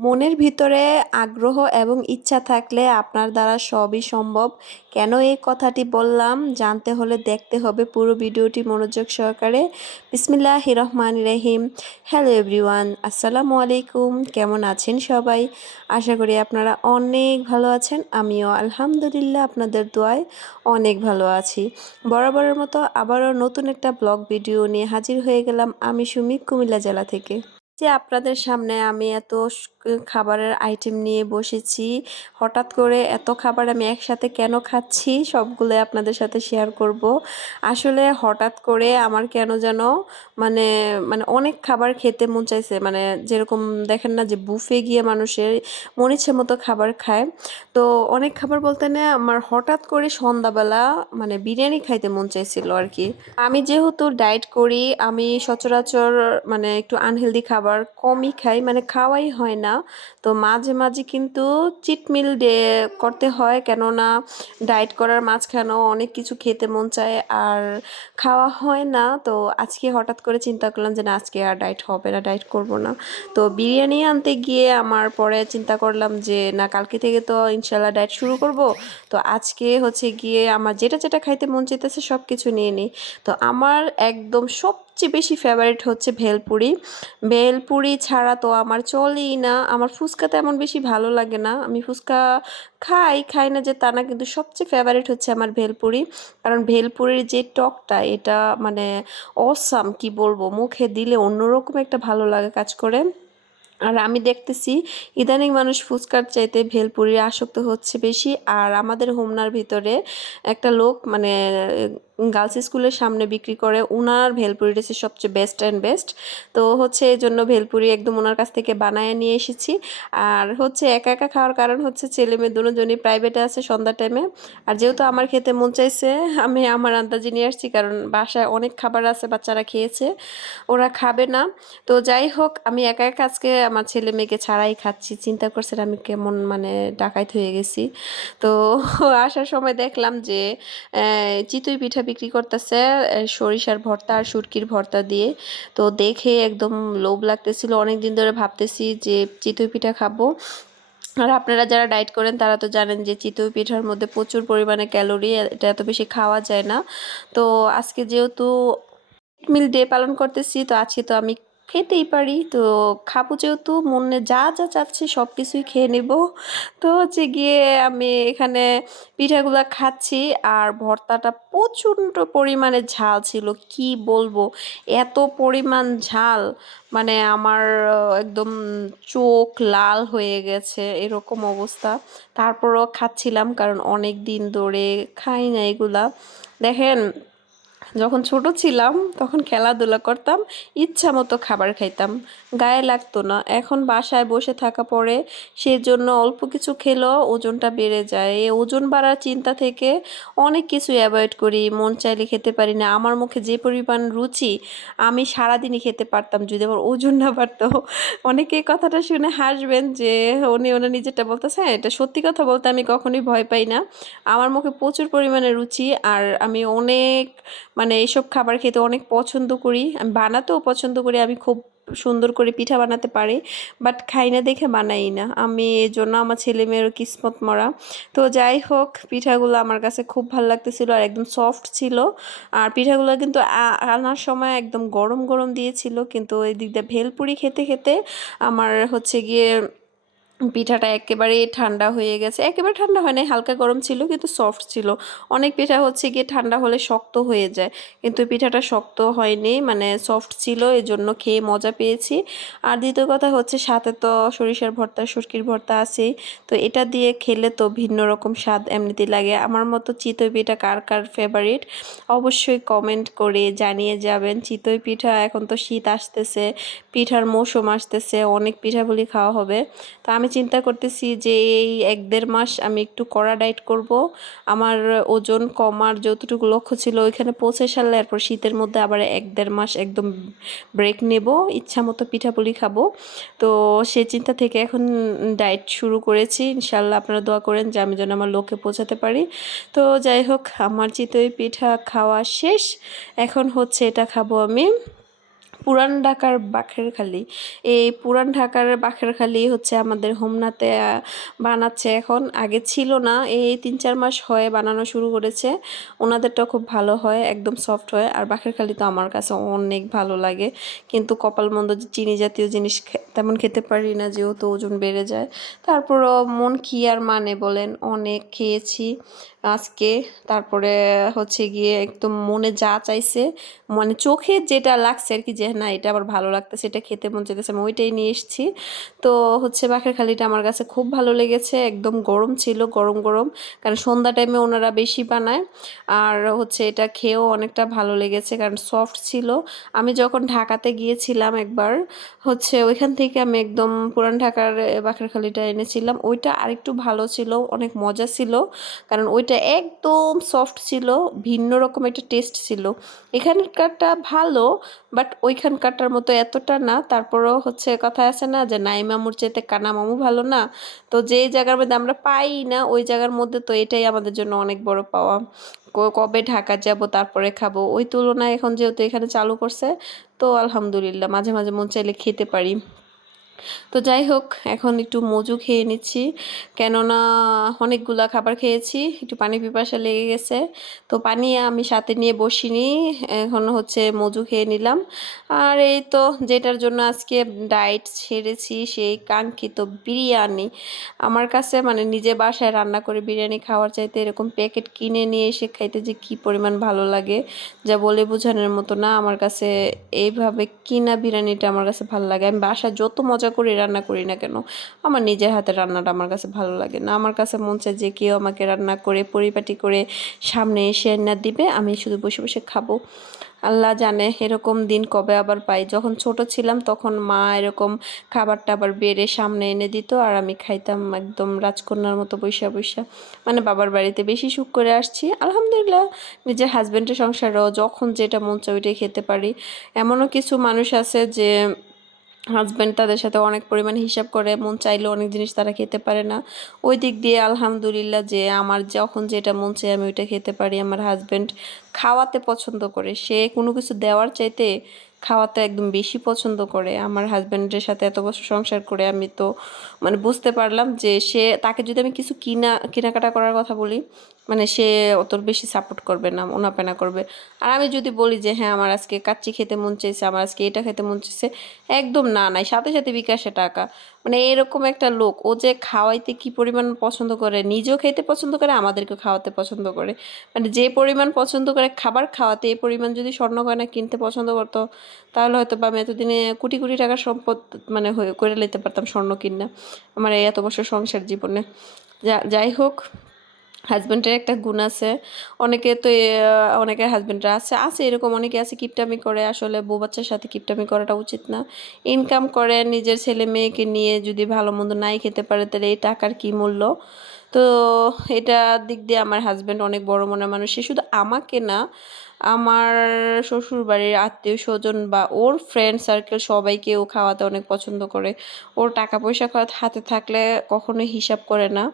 মনের ভিতরে আগ্রহ এবং ইচ্ছা থাকলে আপনার দ্বারা সবই সম্ভব। কেন এই কথাটি বললাম জানতে হলে দেখতে হবে পুরো ভিডিওটি মনোযোগ সহকারে। বিসমিল্লাহির রহমানির রহিম। হ্যালো এভরিওয়ান, আসসালামু আলাইকুম। কেমন আছেন সবাই? আশা করি আপনারা অনেক ভালো আছেন। আমিও আলহামদুলিল্লাহ আপনাদের দোয়ায় অনেক ভালো আছি। বরাবরের মতো আবারও নতুন একটা ব্লগ ভিডিও নিয়ে হাজির হয়ে গেলাম আমি সুমি, কুমিল্লা জেলা থেকে। যে আপনাদের সামনে আমি এত খাবারের আইটেম নিয়ে বসেছি। হঠাৎ করে এত খাবার আমি একসাথে কেন খাচ্ছি সবগুলো আপনাদের সাথে শেয়ার করব। আসলে হঠাৎ করে আমার কেন যেন মানে মানে অনেক খাবার খেতে মন চাইছে। মানে যেরকম দেখেন না যে বুফে গিয়ে মানুষের মন ইচ্ছে মতো খাবার খায়। তো অনেক খাবার বলতে না আমার হঠাৎ করে সন্ধ্যাবেলা মানে বিরিয়ানি খাইতে মন চাইছিল আর কি। আমি যেহেতু ডায়েট করি, আমি সচরাচর মানে একটু আনহেলদি খাবার কমই খাই, মানে খাওয়াই হয় না। তো মাঝে মাঝে কিন্তু চিট মিল ডে করতে হয়, কেননা ডায়েট করার মাঝখানেও অনেক কিছু খেতে মন চায় আর খাওয়া হয় না। তো আজকে হঠাৎ করে চিন্তা করলাম যে না, আজকে আর ডায়েট হবে না, ডায়েট করব না। তো বিরিয়ানি আনতে গিয়ে আমার পরে চিন্তা করলাম যে না, কালকে থেকে তো ইনশাল্লাহ ডায়েট শুরু করব। তো আজকে হচ্ছে গিয়ে আমার যেটা যেটা খাইতে মন চাইতেছে সব কিছু নিয়ে নিই। তো আমার একদম সবচেয়ে বেশি ফেভারিট হচ্ছে ভেলপুরি। ভেলপুরি ছাড়া তো আমার চলেই না। আমার ফুচকা তেমন বেশি ভালো লাগে না। আমি ফুচকা খাই খাই না যে তা না, কিন্তু সবচেয়ে ফেভারিট হচ্ছে আমার ভেলপুরি। কারণ ভেলপুরির যে টকটা, এটা মানে অসাম, কি বলবো, মুখে দিলে অন্যরকম একটা ভালো লাগা কাজ করে। আর আমি দেখতেছি ইদানিং মানুষ ফুচকার চাইতে ভেলপুরির আসক্ত হচ্ছে বেশি। আর আমাদের হোমনার ভিতরে একটা লোক মানে গার্লস স্কুলের সামনে বিক্রি করে, উনার ভেলপুরিটা হচ্ছে সবচেয়ে বেস্ট অ্যান্ড বেস্ট। তো হচ্ছে এই জন্য ভেলপুরি একদম ওনার কাছ থেকে বানায় নিয়ে এসেছি। আর হচ্ছে একা একা খাওয়ার কারণ হচ্ছে ছেলে মেয়ে দুজনই প্রাইভেটে আছে সন্ধ্যা টাইমে। আর যেহেতু আমার খেতে মন চাইছে, আমি আমার আন্দাজে নিয়ে আসছি, কারণ বাসায় অনেক খাবার আছে, বাচ্চারা খেয়েছে, ওরা খাবে না। তো যাই হোক, আমি একা একা আজকে আমার ছেলে মেয়েকে ছাড়াই খাচ্ছি। চিন্তা করছেন আমি কেমন মানে ডাকাইত হয়ে গেছি। তো আসার সময় দেখলাম যে চিতই পিঠা বিক্রি করতেছে, সরিষার ভর্তা আর শুটকির ভর্তা দিয়ে। তো দেখে একদম লোভ লাগতেছিল। অনেক দিন ধরে ভাবতেছি যে চিতই পিঠা খাবো। আর আপনারা যারা ডায়েট করেন তারা তো জানেন যে চিতই পিঠার মধ্যে প্রচুর পরিমাণে ক্যালোরি, এটা এত বেশি খাওয়া যায় না। তো আজকে যেহেতু মিল ডে পালন করতেছি, তো আজকে তো আমি খেতেই পারি। তো খাবো যেহেতু, মনে যা যা চাচ্ছে সব কিছুই খেয়ে নেব। তো হচ্ছে গিয়ে আমি এখানে পিঠাগুলা খাচ্ছি। আর ভর্তাটা প্রচণ্ড পরিমাণে ঝাল ছিল, কি বলবো, এত পরিমাণ ঝাল মানে আমার একদম চোখ লাল হয়ে গেছে এরকম অবস্থা। তারপরও খাচ্ছিলাম, কারণ অনেক দিন ধরে খাই না এগুলা। দেখেন, যখন ছোট ছিলাম তখন খেলাধুলা করতাম, ইচ্ছা মতো খাবার খাইতাম, গায়ে লাগতো না। এখন বাসায় বসে থাকা পড়ে, সেজন্য অল্প কিছু খেলেও ওজনটা বেড়ে যায়। এই ওজন বাড়ার চিন্তা থেকে অনেক কিছু অ্যাভয়েড করি, মন চাইলে খেতে পারি না। আমার মুখে যে পরিমাণ রুচি, আমি সারাদিনই খেতে পারতাম যদি আমার ওজন না বাড়তো। অনেকে এই কথাটা শুনে হাসবেন যে উনি নিজেরটা বলতেছে। হ্যাঁ, এটা সত্যি কথা বলতে আমি কখনোই ভয় পাই না। আমার মুখে প্রচুর পরিমাণে রুচি, আর আমি অনেক মানে এইসব খাবার খেতে অনেক পছন্দ করি। আমি বানাতেও পছন্দ করি। আমি খুব সুন্দর করে পিঠা বানাতে পারি, বাট খাই না দেখে বানাই না আমি। এই জন্য আমার ছেলে মেয়েরও কিসমত মরা। তো যাই হোক, পিঠাগুলো আমার কাছে খুব ভালো লাগতেছিল আর একদম সফট ছিল। আর পিঠাগুলো কিন্তু আনার সময় একদম গরম গরম দিয়েছিল, কিন্তু ওই দিক দিয়ে ভেলপুরি খেতে খেতে আমার হচ্ছে গিয়ে পিঠাটা একেবারেই ঠান্ডা হয়ে গেছে। একেবারে ঠান্ডা হয় নাই, হালকা গরম ছিল কিন্তু সফট ছিল। অনেক পিঠা হচ্ছে গিয়ে ঠান্ডা হলে শক্ত হয়ে যায়, কিন্তু পিঠাটা শক্ত হয়নি, মানে সফট ছিল, এই জন্য খেয়ে মজা পেয়েছি। আর দ্বিতীয় কথা হচ্ছে সাথে তো সরিষার ভর্তা, শুটকির ভর্তা আছেই। তো এটা দিয়ে খেলে তো ভিন্ন রকম স্বাদ এমনিতেই লাগে। আমার মতো চিতই পিঠা কার কার ফেভারিট অবশ্যই কমেন্ট করে জানিয়ে যাবেন। চিতই পিঠা, এখন তো শীত আসতেছে, পিঠার মৌসুম আসতেছে, অনেক পিঠাগুলি খাওয়া হবে। তো আমি চিন্তা করতেছি যে এই 1-1.5 মাস আমি একটু কড়া ডায়েট করব। আমার ওজন কমার যতটুকু লক্ষ্য ছিল ওইখানে পৌঁছে সারলে এরপর শীতের মধ্যে আবার 1-1.5 মাস একদম ব্রেক নেব, ইচ্ছা মতো পিঠাপুলি খাবো। তো সে চিন্তা থেকে এখন ডায়েট শুরু করেছি। ইনশাল্লাহ আপনারা দোয়া করেন যে আমি যেন আমার লক্ষ্যে পৌঁছাতে পারি। তো যাই হোক, আমার চিতই পিঠা খাওয়া শেষ। এখন হচ্ছে এটা খাবো আমি পুরান ঢাকার বাখেরখালী। এই পুরান ঢাকার বাখেরখালী হচ্ছে আমাদের হোমনাতে বানাচ্ছে এখন, আগে ছিল না, এই ৩-৪ মাস হয়ে বানানো শুরু করেছে। ওনাদেরটা খুব ভালো হয়, একদম সফট হয়। আর বাখেরখালী তো আমার কাছে অনেক ভালো লাগে, কিন্তু কপাল মন্দ যে চিনি জাতীয় জিনিস তেমন খেতে পারি না, যেহেতু ওজন বেড়ে যায়। তারপরও মন কি আর মানে বলেন, অনেক খেয়েছি আজকে। তারপরে হচ্ছে গিয়ে একদম মনে যা চাইছে, মানে চোখে যেটা লাগছে আর কি, যে না এটা আবার ভালো লাগতেছে, এটা খেতে মন চাইতেছে, আমি ওইটাই নিয়ে এসেছি। তো হচ্ছে বাঁকড়াখালিটা আমার কাছে খুব ভালো লেগেছে, একদম গরম ছিল, গরম গরম, কারণ সন্ধ্যা টাইমে ওনারা বেশি বানায়। আর হচ্ছে এটা খেয়েও অনেকটা ভালো লেগেছে, কারণ সফট ছিল। আমি যখন ঢাকাতে গিয়েছিলাম একবার, হচ্ছে ওইখান থেকে আমি একদম পুরান ঢাকার বাঁকড়াখালিটা এনেছিলাম, ওইটা আরেকটু ভালো ছিল, অনেক মজা ছিল, কারণ ওইটা একদম সফট ছিল, ভিন্ন রকম একটা টেস্ট ছিল। এখানকারটা ভালো, বাট ওইখানকারটার মতো এতটা না। তারপরেও হচ্ছে কথা আছে না যে নাই মামুর চাইতে কানা মামু ভালো না। তো যেই জায়গার মধ্যে আমরা পাই না, ওই জায়গার মধ্যে তো এটাই আমাদের জন্য অনেক বড় পাওয়া। কবে ঢাকা যাব তারপরে খাবো, ওই তুলনায় এখন যেহেতু এখানে চালু করছে, তো আলহামদুলিল্লাহ মাঝে মাঝে মন চাইলে খেতে পারি। তো যাই হোক, এখন একটু মজু খেয়ে নিচ্ছি, কেননা অনেকগুলা খাবার খেয়েছি, একটু পানি পিপাসা লেগে গেছে। তো পানি আমি সাথে নিয়ে বসিনি, এখন হচ্ছে মজু খেয়ে নিলাম। আর এই তো যেটার জন্য আজকে ডায়েট ছেড়েছি, সেই কাঙ্ক্ষিত বিরিয়ানি। আমার কাছে মানে নিজে বাসায় রান্না করে বিরিয়ানি খাওয়ার চাইতে এরকম প্যাকেট কিনে নিয়ে এসে খাইতে যে কী পরিমাণ ভালো লাগে, যা বলে বোঝানোর মতো না। আমার কাছে এইভাবে কিনা বিরিয়ানিটা আমার কাছে ভালো লাগে। আমি বাসায় যত মজা করে রান্না করি না কেন, আমার নিজের হাতের রান্নাটা আমার কাছে ভালো লাগে না। আমার কাছে মন চায় যে কেউ আমাকে রান্না করে পরিপাটি করে সামনে এসে না দিবে, আমি শুধু বসে বসে খাবো। আল্লাহ জানে এরকম দিন কবে আবার পাই। যখন ছোট ছিলাম তখন মা এরকম খাবার টাবার বেড়ে সামনে এনে দিত, আর আমি খাইতাম একদম রাজকন্যার মতো বৈশা বৈশা। মানে বাবার বাড়িতে বেশি সুখ করে আসছি, আলহামদুলিল্লাহ। নিজের হাজব্যান্ডের সংসারেও যখন যেটা মন চায় ওইটাই খেতে পারি। এমনও কিছু মানুষ আছে যে হাজব্যান্ড তাদের সাথে অনেক পরিমাণ হিসাব করে, মন চাইলেও অনেক জিনিস তারা খেতে পারে না। ওই দিক দিয়ে আলহামদুলিল্লাহ যে আমার যখন যেটা মন চায় আমি ওইটা খেতে পারি। আমার হাজব্যান্ড খাওয়াতে পছন্দ করে, সে কোনো কিছু দেওয়ার চাইতে খাওয়াতে একদম বেশি পছন্দ করে। আমার হাজব্যান্ডের সাথে এত বছর সংসার করে আমি তো মানে বুঝতে পারলাম যে সে, তাকে যদি আমি কিছু কেনাকাটা করার কথা বলি, মানে সে অত বেশি সাপোর্ট করবে না, ওনাপেনা করবে। আর আমি যদি বলি যে হ্যাঁ আমার আজকে কাচ্চি খেতে মন চাইছে, আমার আজকে এটা খেতে মন চাইছে, একদম না নাই, সাথে সাথে বিকাশে টাকা। মানে এরকম একটা লোক, ও যে খাওয়াইতে কি পরিমাণ পছন্দ করে, নিজেও খেতে পছন্দ করে, আমাদেরকেও খাওয়াতে পছন্দ করে। মানে যে পরিমাণ পছন্দ করে খাবার খাওয়াতে, এই পরিমাণ যদি স্বর্ণ গয়না কিনতে পছন্দ করতো, তাহলে হয়তো বা আমি এতদিনে কোটি কোটি টাকার সম্পদ মানে হয়ে করে নিতে পারতাম স্বর্ণ কিনা, আমার এই এত বছর সংসার জীবনে। যাই হোক, হাজব্যান্ডের একটা গুণ আছে। অনেকে তো অনেকের হাজব্যান্ডরা আছে আছে এরকম, অনেকে আছে কিপটামি করে, আসলে বউ বাচ্চার সাথে কিপটামি করাটা উচিত না। ইনকাম করে নিজের ছেলে মেয়েকে নিয়ে যদি ভালো মন্দ নাই খেতে পারে, তাহলে এই টাকার কি মূল্য। তো এটা দিক দিয়ে আমার হাজব্যান্ড অনেক বড় মনের মানুষ। সে শুধু আমাকে না, আমার শ্বশুরবাড়ির আত্মীয় স্বজন বা ওর ফ্রেন্ড সার্কেল সবাইকে ও খাওয়াতে অনেক পছন্দ করে। ওর টাকা পয়সা হাতে থাকলে কখনোই হিসাব করে না।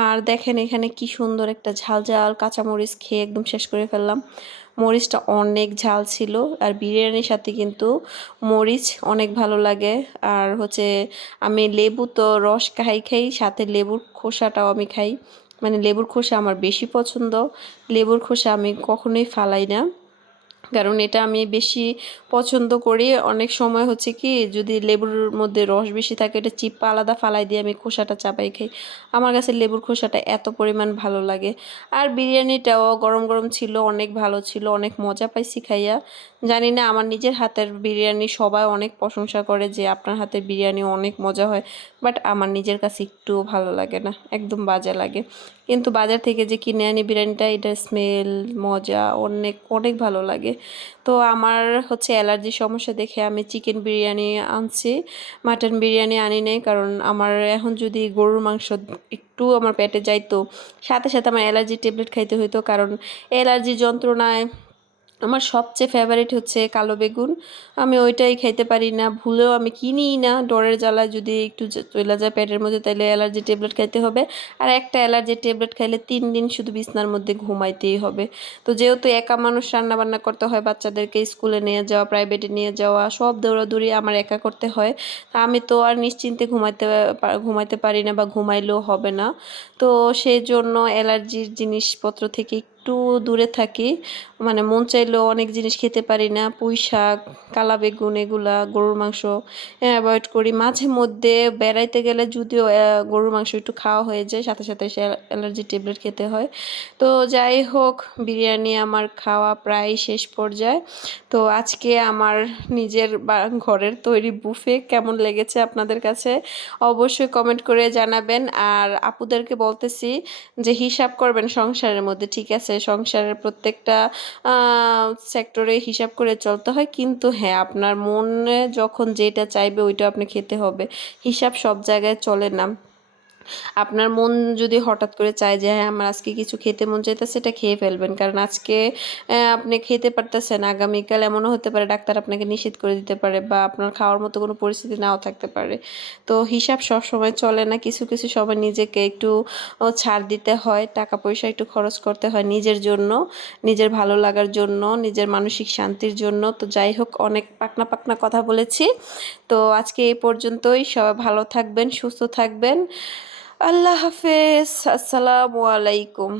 আর দেখেন এখানে কি সুন্দর একটা ঝাল ঝাল কাঁচামরিচ খেয়ে একদম শেষ করে ফেললাম। মরিচটা অনেক ঝাল ছিল, আর বিরিয়ানির সাথে কিন্তু মরিচ অনেক ভালো লাগে। আর হচ্ছে আমি লেবু তো রস খাই খাই, সাথে লেবুর খোসাটাও আমি খাই। মানে লেবুর খোসা আমার বেশি পছন্দ, লেবুর খোসা আমি কখনোই ফালাই না, কারণ এটা আমি বেশি পছন্দ করি। অনেক সময় হচ্ছে কি, যদি লেবুর মধ্যে রস বেশি থাকে, এটা চিপ্পা আলাদা ফালাই দিয়ে আমি খোসাটা চাপাই খাই। আমার কাছে লেবুর খোসাটা এত পরিমাণ ভালো লাগে। আর বিরিয়ানিটাও গরম গরম ছিল, অনেক ভালো ছিল, অনেক মজা পাইছি খাইয়া। জানি না, আমার নিজের হাতের বিরিয়ানি সবাই অনেক প্রশংসা করে যে আপনার হাতের বিরিয়ানি অনেক মজা হয়, বাট আমার নিজের কাছে একটুও ভালো লাগে না, একদম বাজে লাগে। কিন্তু বাজার থেকে যে কিনে আনি বিরিয়ানিটা, এটার স্মেল মজা অনেক অনেক ভালো লাগে। তো আমার হচ্ছে অ্যালার্জির সমস্যা দেখে আমি চিকেন বিরিয়ানি আনছি, মাটন বিরিয়ানি আনি নাই, কারণ আমার এখন যদি গরুর মাংস একটু আমার পেটে যাইতো, সাথে সাথে আমার অ্যালার্জি ট্যাবলেট খাইতে হইতো, কারণ অ্যালার্জি যন্ত্রণায় আমার সবচেয়ে ফেভারিট হচ্ছে কালো বেগুন। আমি ওইটাই খাইতে পারি না, ভুলেও আমি কিনিই না। ডরের জ্বালায় যদি একটু চইলা যায় পেটের মধ্যে তাইলে অ্যালার্জি ট্যাবলেট খাইতে হবে। আর একটা অ্যালার্জি ট্যাবলেট খাইলে ৩ দিন শুধু বিছানার মধ্যে ঘুমাইতেই হবে। তো যেহেতু একা মানুষ রান্নাবান্না করতে হয়, বাচ্চাদেরকে স্কুলে নিয়ে যাওয়া, প্রাইভেটে নিয়ে যাওয়া, সব দৌড়াদৌড়ি আমার একা করতে হয়। তা আমি তো আর নিশ্চিন্তে ঘুমাইতে পারি না বা ঘুমাইলেও হবে না। তো সেজন্য অ্যালার্জির জিনিসপত্র থেকে একটু দূরে থাকি। মানে মন চাইলেও অনেক জিনিস খেতে পারি না। পুঁই শাক, কালা বেগুন এগুলা, গরুর মাংস অ্যাভয়েড করি। মাঝে মধ্যে বেড়াইতে গেলে যদিও গরুর মাংস একটু খাওয়া হয়ে যায়, সাথে সাথে সে অ্যালার্জি ট্যাবলেট খেতে হয়। তো যাই হোক, বিরিয়ানি আমার খাওয়া প্রায় শেষ পর্যায়ে। তো আজকে আমার নিজের ঘরের তৈরি বুফে কেমন লেগেছে আপনাদের কাছে অবশ্যই কমেন্ট করে জানাবেন। আর আপুদেরকে বলতেছি যে হিসাব করবেন সংসারের মধ্যে, ঠিক আছে? সংসারের প্রত্যেকটা সেক্টরে হিসাব করে চলতে হয়, কিন্তু হ্যাঁ, আপনার মনে যখন যেটা চাইবে ওইটা আপনি খেতে হবে। হিসাব সব জায়গায় চলে না। আপনার মন যদি হঠাৎ করে চায় যে হ্যাঁ আমার আজকে কিছু খেতে মন চাইতেছে, সেটা খেয়ে ফেলবেন। কারণ আজকে আপনি খেতে পারতেছেন, আগামীকাল এমনও হতে পারে ডাক্তার আপনাকে নিষেধ করে দিতে পারে বা আপনার খাওয়ার মতো কোনো পরিস্থিতি নাও থাকতে পারে। তো হিসাব সব সময় চলে না, কিছু কিছু সময় নিজেকে একটু ছাড় দিতে হয়, টাকা পয়সা একটু খরচ করতে হয় নিজের জন্য, নিজের ভালো লাগার জন্য, নিজের মানসিক শান্তির জন্য। তো যাই হোক, অনেক পাকনা পাকনা কথা বলেছি। তো আজকে এই পর্যন্তই। সবাই ভালো থাকবেন, সুস্থ থাকবেন। আল্লাহ হাফেজ। আসসালামু আলাইকুম।